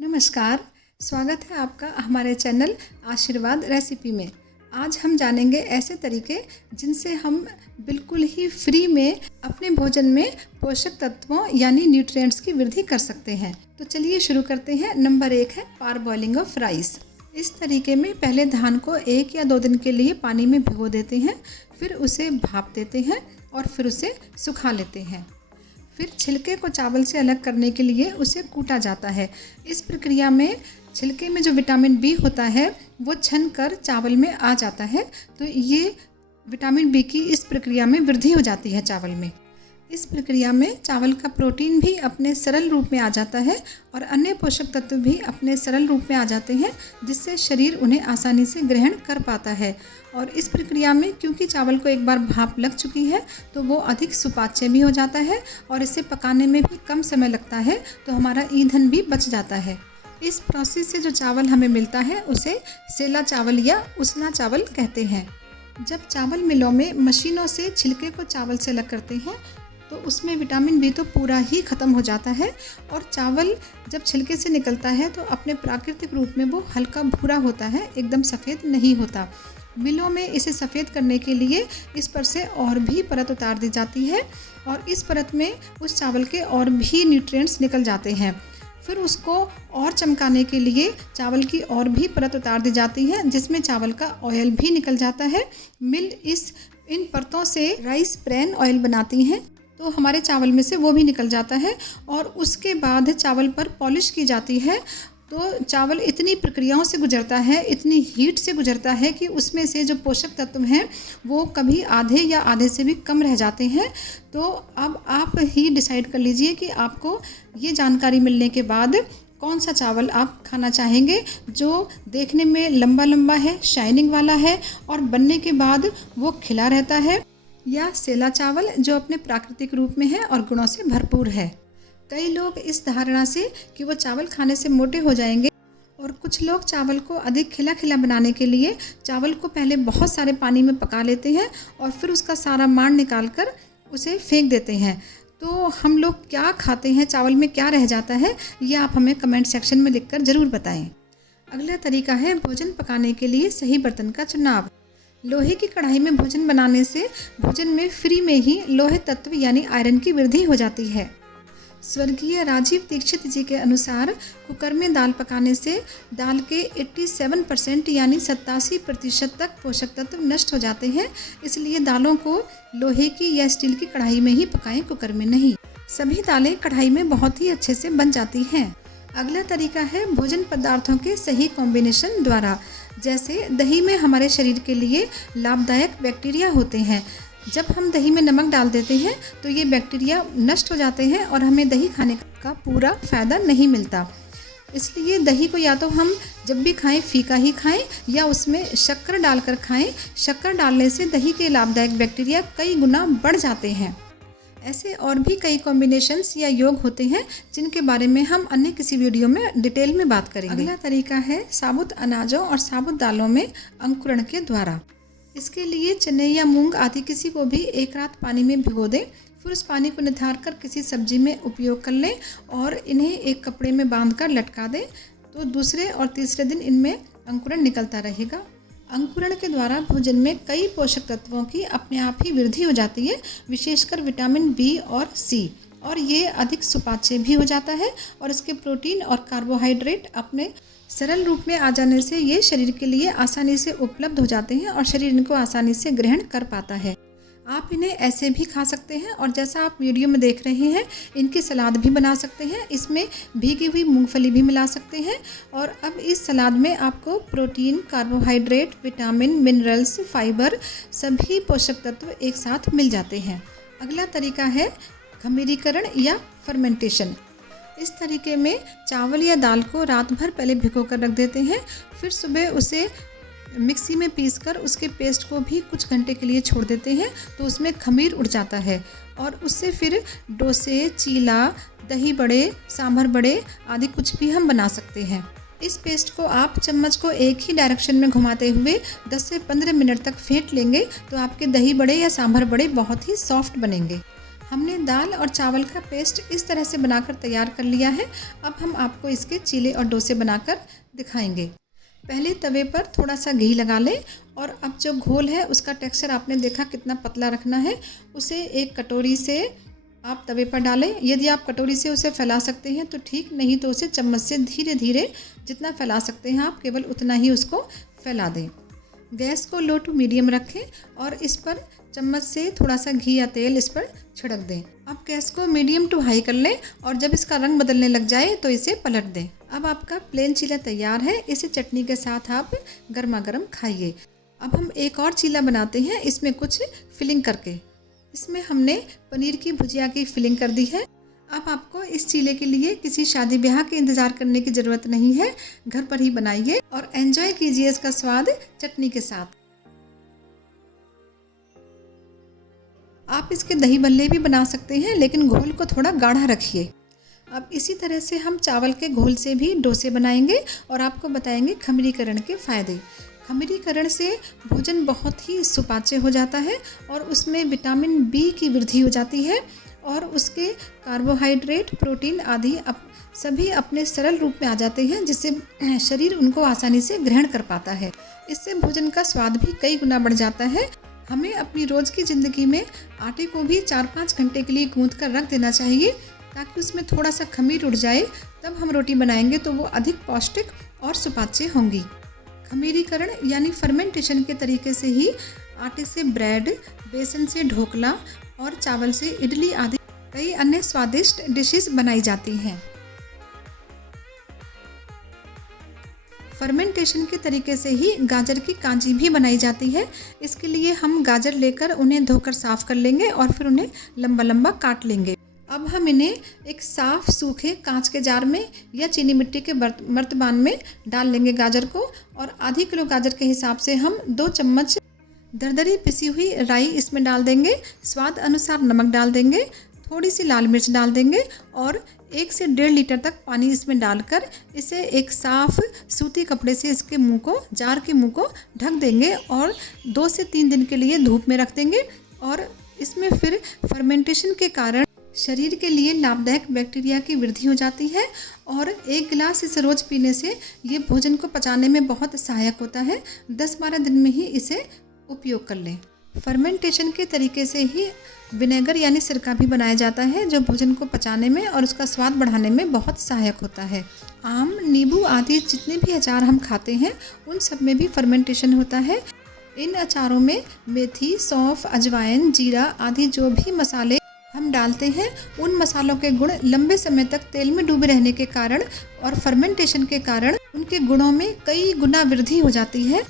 नमस्कार, स्वागत है आपका हमारे चैनल आशीर्वाद रेसिपी में। आज हम जानेंगे ऐसे तरीके जिनसे हम बिल्कुल ही फ्री में अपने भोजन में पोषक तत्वों यानी न्यूट्रिएंट्स की वृद्धि कर सकते हैं। तो चलिए शुरू करते हैं। नंबर 1 है पार बॉइलिंग ऑफ राइस। इस तरीके में पहले धान को 1 या 2 दिन के लिए पानी में भिगो देते हैं, फिर उसे भाप देते हैं और फिर उसे सुखा लेते हैं। फिर छिलके को चावल से अलग करने के लिए उसे कूटा जाता है। इस प्रक्रिया में छिलके में जो विटामिन बी होता है वो छन कर चावल में आ जाता है, तो ये विटामिन बी की इस प्रक्रिया में वृद्धि हो जाती है चावल में। इस प्रक्रिया में चावल का प्रोटीन भी अपने सरल रूप में आ जाता है और अन्य पोषक तत्व भी अपने सरल रूप में आ जाते हैं, जिससे शरीर उन्हें आसानी से ग्रहण कर पाता है। और इस प्रक्रिया में क्योंकि चावल को एक बार भाप लग चुकी है तो वो अधिक सुपाच्य भी हो जाता है और इसे पकाने में भी कम समय लगता है, तो हमारा ईंधन भी बच जाता है। इस प्रोसेस से जो चावल हमें मिलता है उसे सेला चावल या उसना चावल कहते हैं। जब चावल मिलों में मशीनों से छिलके को चावल से अलग करते हैं तो उसमें विटामिन बी तो पूरा ही ख़त्म हो जाता है और चावल जब छिलके से निकलता है तो अपने प्राकृतिक रूप में वो हल्का भूरा होता है, एकदम सफ़ेद नहीं होता। मिलों में इसे सफ़ेद करने के लिए इस पर से और भी परत उतार दी जाती है और इस परत में उस चावल के और भी न्यूट्रिएंट्स निकल जाते हैं। फिर उसको और चमकाने के लिए चावल की और भी परत उतार दी जाती है, जिसमें चावल का ऑयल भी निकल जाता है। मिल इन परतों से राइस ब्रेन ऑयल बनाती हैं, तो हमारे चावल में से वो भी निकल जाता है और उसके बाद चावल पर पॉलिश की जाती है। तो चावल इतनी प्रक्रियाओं से गुजरता है, इतनी हीट से गुजरता है कि उसमें से जो पोषक तत्व हैं वो कभी आधे या आधे से भी कम रह जाते हैं। तो अब आप ही डिसाइड कर लीजिए कि आपको ये जानकारी मिलने के बाद कौन सा चावल आप खाना चाहेंगे, जो देखने में लंबा लंबा है, शाइनिंग वाला है और बनने के बाद वो खिला रहता है, या सेला चावल जो अपने प्राकृतिक रूप में है और गुणों से भरपूर है। कई लोग इस धारणा से कि वो चावल खाने से मोटे हो जाएंगे और कुछ लोग चावल को अधिक खिला खिला बनाने के लिए चावल को पहले बहुत सारे पानी में पका लेते हैं और फिर उसका सारा मांड निकाल कर उसे फेंक देते हैं। तो हम लोग क्या खाते हैं, चावल में क्या रह जाता है, ये आप हमें कमेंट सेक्शन में लिखकर ज़रूर बताएं। अगला तरीका है भोजन पकाने के लिए सही बर्तन का चुनाव। लोहे की कढ़ाई में भोजन बनाने से भोजन में फ्री में ही लोहे तत्व यानी आयरन की वृद्धि हो जाती है। स्वर्गीय राजीव दीक्षित जी के अनुसार कुकर में दाल पकाने से दाल के 87% यानी 87% तक पोषक तत्व नष्ट हो जाते हैं। इसलिए दालों को लोहे की या स्टील की कढ़ाई में ही पकाएं, कुकर में नहीं। सभी दालें कढ़ाई में बहुत ही अच्छे से बन जाती हैं। अगला तरीका है भोजन पदार्थों के सही कॉम्बिनेशन द्वारा। जैसे दही में हमारे शरीर के लिए लाभदायक बैक्टीरिया होते हैं। जब हम दही में नमक डाल देते हैं तो ये बैक्टीरिया नष्ट हो जाते हैं और हमें दही खाने का पूरा फ़ायदा नहीं मिलता। इसलिए दही को या तो हम जब भी खाएं फीका ही खाएं या उसमें शक्कर डालकर खाएं। शक्कर डालने से दही के लाभदायक बैक्टीरिया कई गुना बढ़ जाते हैं। ऐसे और भी कई कॉम्बिनेशंस या योग होते हैं जिनके बारे में हम अन्य किसी वीडियो में डिटेल में बात करेंगे। अगला तरीका है साबुत अनाजों और साबुत दालों में अंकुरण के द्वारा। इसके लिए चने या मूंग आदि किसी को भी एक रात पानी में भिगो दें, फिर उस पानी को निथार कर किसी सब्जी में उपयोग कर लें और इन्हें एक कपड़े में बांध कर लटका दें, तो दूसरे और तीसरे दिन इनमें अंकुरण निकलता रहेगा। अंकुरण के द्वारा भोजन में कई पोषक तत्वों की अपने आप ही वृद्धि हो जाती है, विशेषकर विटामिन बी और सी, और ये अधिक सुपाच्य भी हो जाता है और इसके प्रोटीन और कार्बोहाइड्रेट अपने सरल रूप में आ जाने से ये शरीर के लिए आसानी से उपलब्ध हो जाते हैं और शरीर इनको आसानी से ग्रहण कर पाता है। आप इन्हें ऐसे भी खा सकते हैं और जैसा आप वीडियो में देख रहे हैं इनकी सलाद भी बना सकते हैं। इसमें भीगी हुई मूंगफली भी मिला सकते हैं और अब इस सलाद में आपको protein, carbohydrate, vitamin, minerals, fibre सभी पोषक तत्व एक साथ मिल जाते हैं। अगला तरीका है खमीरीकरण या फर्मेंटेशन। इस तरीके में चावल या दाल को रात भर पहले भिगो कर रख देते हैं, फिर सुबह उसे मिक्सी में पीसकर उसके पेस्ट को भी कुछ घंटे के लिए छोड़ देते हैं, तो उसमें खमीर उड़ जाता है और उससे फिर डोसे, चीला, दही बड़े, सांभर बड़े आदि कुछ भी हम बना सकते हैं। इस पेस्ट को आप चम्मच को एक ही डायरेक्शन में घुमाते हुए 10 से 15 मिनट तक फेंट लेंगे तो आपके दही बड़े या सांभर बड़े बहुत ही सॉफ्ट बनेंगे। हमने दाल और चावल का पेस्ट इस तरह से बनाकर तैयार कर लिया है। अब हम आपको इसके चीले और डोसे बनाकर दिखाएंगे। पहले तवे पर थोड़ा सा घी लगा लें और अब जो घोल है उसका टेक्सचर आपने देखा कितना पतला रखना है, उसे एक कटोरी से आप तवे पर डालें। यदि आप कटोरी से उसे फैला सकते हैं तो ठीक, नहीं तो उसे चम्मच से धीरे धीरे जितना फैला सकते हैं आप केवल उतना ही उसको फैला दें। गैस को लो टू मीडियम रखें और इस पर चम्मच से थोड़ा सा घी या तेल इस पर छिड़क दें। अब गैस को मीडियम टू हाई कर लें और जब इसका रंग बदलने लग जाए तो इसे पलट दें। अब आपका प्लेन चीला तैयार है। इसे चटनी के साथ आप गर्मा गर्म खाइए। अब हम एक और चीला बनाते हैं, इसमें कुछ फिलिंग करके। इसमें हमने पनीर की भुजिया की फिलिंग कर दी है। अब आपको इस चीले के लिए किसी शादी ब्याह के इंतज़ार करने की ज़रूरत नहीं है, घर पर ही बनाइए और एंजॉय कीजिए इसका स्वाद चटनी के साथ। आप इसके दही भल्ले भी बना सकते हैं, लेकिन घोल को थोड़ा गाढ़ा रखिए। अब इसी तरह से हम चावल के घोल से भी डोसे बनाएंगे और आपको बताएंगे खमीरीकरण के फ़ायदे। खमीरीकरण से भोजन बहुत ही सुपाच्य हो जाता है और उसमें विटामिन बी की वृद्धि हो जाती है और उसके कार्बोहाइड्रेट, प्रोटीन आदि सभी अपने सरल रूप में आ जाते हैं, जिससे शरीर उनको आसानी से ग्रहण कर पाता है। इससे भोजन का स्वाद भी कई गुना बढ़ जाता है। हमें अपनी रोज़ की ज़िंदगी में आटे को भी 4-5 घंटे के लिए गूँथ कर रख देना चाहिए, ताकि उसमें थोड़ा सा खमीर उड़ जाए। तब हम रोटी बनाएंगे तो वो अधिक पौष्टिक और सुपाच्य होंगी। खमीरीकरण यानी फर्मेंटेशन के तरीके से ही आटे से ब्रेड, बेसन से ढोकला और चावल से इडली आदि कई अन्य स्वादिष्ट डिशेस बनाई जाती हैं। फर्मेंटेशन के तरीके से ही गाजर की कांजी भी बनाई जाती है। इसके लिए हम गाजर लेकर उन्हें धोकर साफ़ कर लेंगे और फिर उन्हें लंबा लंबा काट लेंगे। अब हम इन्हें एक साफ़ सूखे कांच के जार में या चीनी मिट्टी के मर्तबान में डाल लेंगे गाजर को, और आधी किलो गाजर के हिसाब से हम 2 चम्मच दरदरी पिसी हुई राई इसमें डाल देंगे। स्वाद अनुसार नमक डाल देंगे, थोड़ी सी लाल मिर्च डाल देंगे और 1 से 1.5 लीटर तक पानी इसमें डालकर इसे एक साफ़ सूती कपड़े से इसके मुंह को, जार के मुंह को ढक देंगे और 2 से 3 दिन के लिए धूप में रख देंगे। और इसमें फिर फर्मेंटेशन के कारण शरीर के लिए लाभदायक बैक्टीरिया की वृद्धि हो जाती है और 1 गिलास इसे रोज़ पीने से ये भोजन को पचाने में बहुत सहायक होता है। 10-12 दिन में ही इसे उपयोग कर लें। फर्मेंटेशन के तरीके से ही विनेगर यानी सिरका भी बनाया जाता है, जो भोजन को पचाने में और उसका स्वाद बढ़ाने में बहुत सहायक होता है। आम, नींबू आदि जितने भी अचार हम खाते हैं उन सब में भी फर्मेंटेशन होता है। इन अचारों में मेथी, सौंफ, अजवाइन, जीरा आदि जो भी मसाले हम डालते हैं, उन मसालों के गुण लंबे समय तक तेल में डूबे रहने के कारण और फर्मेंटेशन के कारण उनके गुणों में कई गुना वृद्धि हो जाती है।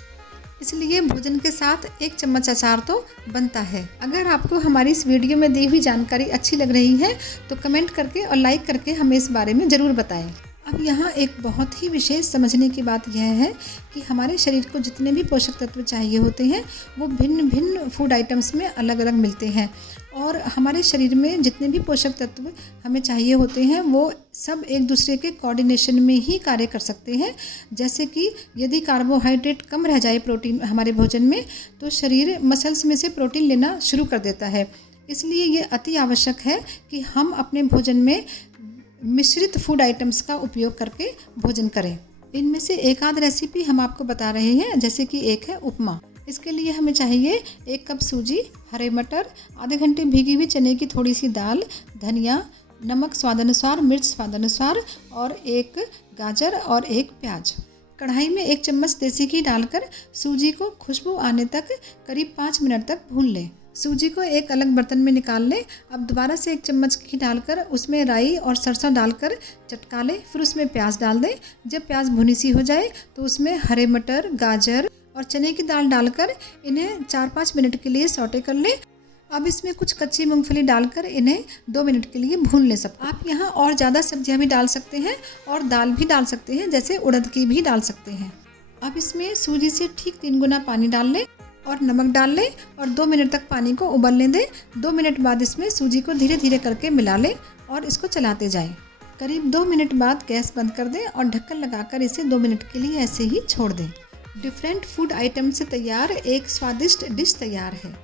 इसलिए भोजन के साथ 1 चम्मच अचार तो बनता है। अगर आपको हमारी इस वीडियो में दी हुई जानकारी अच्छी लग रही है तो कमेंट करके और लाइक करके हमें इस बारे में ज़रूर बताएं। अब यहाँ एक बहुत ही विशेष समझने की बात यह है कि हमारे शरीर को जितने भी पोषक तत्व चाहिए होते हैं वो भिन्न भिन्न फूड आइटम्स में अलग अलग मिलते हैं, और हमारे शरीर में जितने भी पोषक तत्व हमें चाहिए होते हैं वो सब एक दूसरे के कोऑर्डिनेशन में ही कार्य कर सकते हैं। जैसे कि यदि कार्बोहाइड्रेट कम रह जाए प्रोटीन हमारे भोजन में, तो शरीर मसल्स में से प्रोटीन लेना शुरू कर देता है। इसलिए ये अति आवश्यक है कि हम अपने भोजन में मिश्रित फूड आइटम्स का उपयोग करके भोजन करें। इनमें से एक आध रेसिपी हम आपको बता रहे हैं, जैसे कि एक है उपमा। इसके लिए हमें चाहिए 1 कप सूजी, हरे मटर, आधे घंटे भीगी हुई चने की थोड़ी सी दाल, धनिया, नमक स्वादानुसार, मिर्च स्वादानुसार और 1 गाजर और 1 प्याज। कढ़ाई में 1 चम्मच देसी घी डालकर सूजी को खुशबू आने तक करीब 5 मिनट तक भून लें। सूजी को एक अलग बर्तन में निकाल लें। अब दोबारा से 1 चम्मच घी डालकर उसमें राई और सरसों डालकर चटका लें। फिर उसमें प्याज डाल दें। जब प्याज भुनी सी हो जाए तो उसमें हरे मटर, गाजर और चने की दाल डालकर इन्हें 4-5 मिनट के लिए सौटे कर लें। अब इसमें कुछ कच्ची मूंगफली डालकर इन्हें 2 मिनट के लिए भून लें। सब आप यहाँ और ज़्यादा सब्जियाँ भी डाल सकते हैं और दाल भी डाल सकते हैं, जैसे उड़द की भी डाल सकते हैं। अब इसमें सूजी से ठीक 3 गुना पानी डाल लें और नमक डाल लें और 2 मिनट तक पानी को उबलने दें। 2 मिनट बाद इसमें सूजी को धीरे धीरे करके मिला लें और इसको चलाते जाएं। करीब 2 मिनट बाद गैस बंद कर दें और ढक्कन लगाकर इसे 2 मिनट के लिए ऐसे ही छोड़ दें। डिफरेंट फूड आइटम से तैयार एक स्वादिष्ट डिश तैयार है।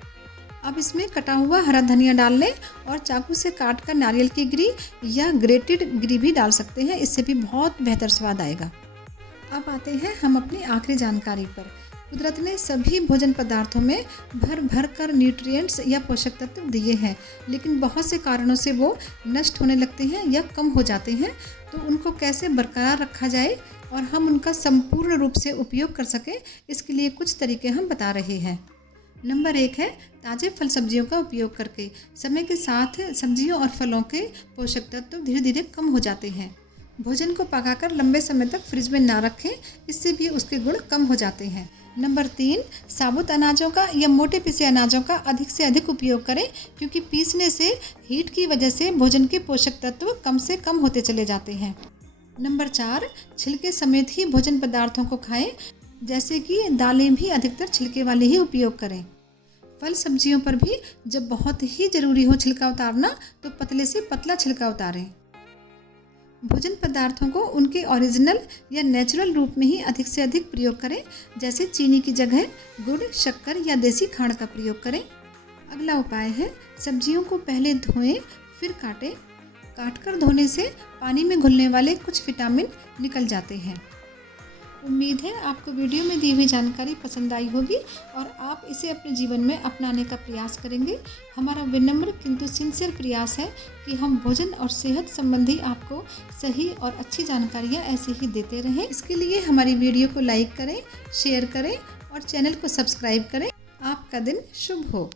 अब इसमें कटा हुआ हरा धनिया डाल लें और चाकू से काट कर नारियल की गिरी या ग्रेटेड गिरी भी डाल सकते हैं, इससे भी बहुत बेहतर स्वाद आएगा। अब आते हैं हम अपनी आखिरी जानकारी पर। कुदरत ने सभी भोजन पदार्थों में भर भर कर न्यूट्रिएंट्स या पोषक तत्व दिए हैं, लेकिन बहुत से कारणों से वो नष्ट होने लगते हैं या कम हो जाते हैं। तो उनको कैसे बरकरार रखा जाए और हम उनका संपूर्ण रूप से उपयोग कर सकें, इसके लिए कुछ तरीके हम बता रहे हैं। नंबर 1 है ताज़े फल सब्जियों का उपयोग करके। समय के साथ सब्जियों और फलों के पोषक तत्व धीरे धीरे कम हो जाते हैं। भोजन को पकाकर लंबे समय तक फ्रिज में ना रखें, इससे भी उसके गुण कम हो जाते हैं। नंबर 3 साबुत अनाजों का या मोटे पिसे अनाजों का अधिक से अधिक उपयोग करें, क्योंकि पीसने से हीट की वजह से भोजन के पोषक तत्व कम से कम होते चले जाते हैं। नंबर 4 छिलके समेत ही भोजन पदार्थों को खाएं, जैसे कि दालें भी अधिकतर छिलके वाले ही उपयोग करें। फल सब्जियों पर भी जब बहुत ही ज़रूरी हो छिलका उतारना तो पतले से पतला छिलका उतारें। भोजन पदार्थों को उनके ओरिजिनल या नेचुरल रूप में ही अधिक से अधिक प्रयोग करें, जैसे चीनी की जगह गुड़, शक्कर या देसी खांड का प्रयोग करें। अगला उपाय है सब्जियों को पहले धोएं फिर काटें। काटकर धोने से पानी में घुलने वाले कुछ विटामिन निकल जाते हैं। उम्मीद है आपको वीडियो में दी हुई जानकारी पसंद आई होगी और आप इसे अपने जीवन में अपनाने का प्रयास करेंगे। हमारा विनम्र किंतु सिंसियर प्रयास है कि हम भोजन और सेहत संबंधी आपको सही और अच्छी जानकारियाँ ऐसे ही देते रहें। इसके लिए हमारी वीडियो को लाइक करें, शेयर करें और चैनल को सब्सक्राइब करें। आपका दिन शुभ हो।